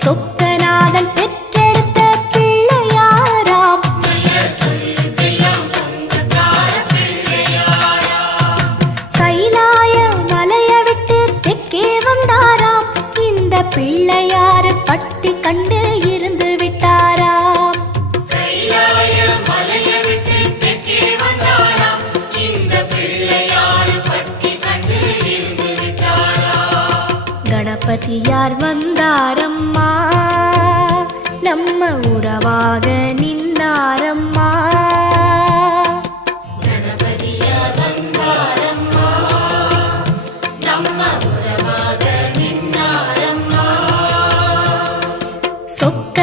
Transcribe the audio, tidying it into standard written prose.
சொக்கநாதன் பெற்றெடுத்த பிள்ளையாராம். கைலாய மலைய விட்டு தெற்கே வந்தாராம். இந்த பிள்ளையாரு பட்டி கண்டு இருந்து விட்டாராம். கணபதியார் வந்தாரம்மா, நம்ம உறவாக நின்னாரம்மா. கணபதியார் வந்தாரம்மா, நம்ம உறவாக நின்னாரம்மா. சொக்க